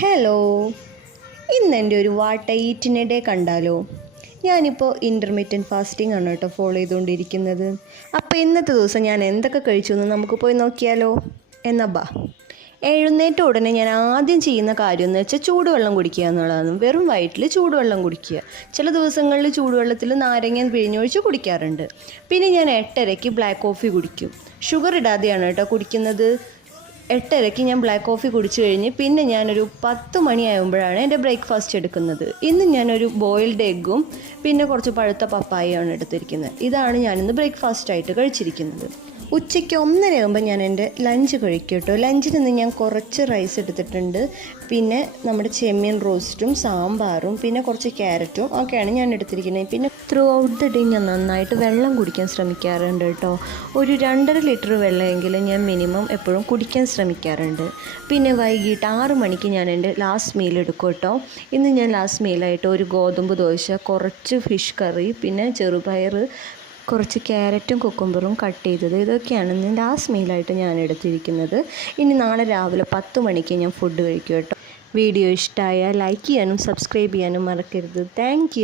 Hello, ഇന്ന് എൻ്റെ ഒരു വാട്ട് ഈറ്റിനെ ഡേ കണ്ടാലോ? ഞാനിപ്പോൾ ഇൻ്റർമീഡിയറ്റ് ഫാസ്റ്റിംഗ് ആണ് കേട്ടോ ഫോളോ ചെയ്തുകൊണ്ടിരിക്കുന്നത്. അപ്പോൾ ഇന്നത്തെ ദിവസം ഞാൻ എന്തൊക്കെ കഴിച്ചു എന്ന് നമുക്ക് പോയി നോക്കിയാലോ? എന്നാ ബാ. എഴുന്നേറ്റ ഉടനെ ഞാൻ ആദ്യം ചെയ്യുന്ന കാര്യം എന്ന് വെച്ചാൽ ചൂടുവെള്ളം കുടിക്കുക എന്നുള്ളതാണ്. വെറും വയറ്റിൽ ചൂടുവെള്ളം കുടിക്കുക. ചില ദിവസങ്ങളിൽ ചൂടുവെള്ളത്തിൽ നാരങ്ങ പിഴിഞ്ഞൊഴിച്ച് കുടിക്കാറുണ്ട്. പിന്നെ ഞാൻ 8:30 ബ്ലാക്ക് കോഫി കുടിക്കും. ഷുഗർ ഇടാതെയാണ് കേട്ടോ കുടിക്കുന്നത്. 8:30 ഞാൻ ബ്ലാക്ക് കോഫി കുടിച്ചു കഴിഞ്ഞ് പിന്നെ ഞാനൊരു 10 മണിയാകുമ്പോഴാണ് എൻ്റെ ബ്രേക്ക്ഫാസ്റ്റ് എടുക്കുന്നത്. ഇന്ന് ഞാനൊരു ബോയിൽഡ് എഗ്ഗും പിന്നെ കുറച്ച് പഴുത്ത പപ്പായയാണ് എടുത്തിരിക്കുന്നത്. ഇതാണ് ഞാനിന്ന് ബ്രേക്ക്ഫാസ്റ്റായിട്ട് കഴിച്ചിരിക്കുന്നത്. ഉച്ചയ്ക്ക് 1:30 ആകുമ്പോൾ ഞാൻ എൻ്റെ ലഞ്ച് കഴിക്കും കേട്ടോ. ലഞ്ചിന് ഞാൻ കുറച്ച് റൈസ് എടുത്തിട്ടുണ്ട്. പിന്നെ നമ്മുടെ ചെമ്മീൻ റോസ്റ്റും സാമ്പാറും പിന്നെ കുറച്ച് ക്യാരറ്റും ഒക്കെയാണ് ഞാൻ എടുത്തിരിക്കുന്നത്. പിന്നെ ത്രൂ ഔട്ട് ദ ഡേ ഞാൻ നന്നായിട്ട് വെള്ളം കുടിക്കാൻ ശ്രമിക്കാറുണ്ട് കേട്ടോ. ഒരു 2.5 ലിറ്റർ വെള്ളമെങ്കിലും ഞാൻ മിനിമം എപ്പോഴും കുടിക്കാൻ ശ്രമിക്കാറുണ്ട്. പിന്നെ വൈകിട്ട് 6 മണിക്ക് ഞാൻ എൻ്റെ ലാസ്റ്റ് മീൽ എടുക്കും കേട്ടോ. ഇന്ന് ഞാൻ ലാസ്റ്റ് മീലായിട്ട് ഒരു ഗോതമ്പ് ദോശ, കുറച്ച് ഫിഷ് കറി, പിന്നെ ചെറുപയർ, കുറച്ച് ക്യാരറ്റും കുക്കുംബറും കട്ട് ചെയ്തത്, ഇതൊക്കെയാണ് ഇന്ന് ലാസ്റ്റ് മീലായിട്ട് ഞാൻ എടുത്തിരിക്കുന്നത്. ഇനി നാളെ രാവിലെ 10 മണിക്ക് ഞാൻ ഫുഡ് കഴിക്കും കേട്ടോ. വീഡിയോ ഇഷ്ടമായാൽ ലൈക്ക് ചെയ്യാനും സബ്സ്ക്രൈബ് ചെയ്യാനും മറക്കരുത്. താങ്ക്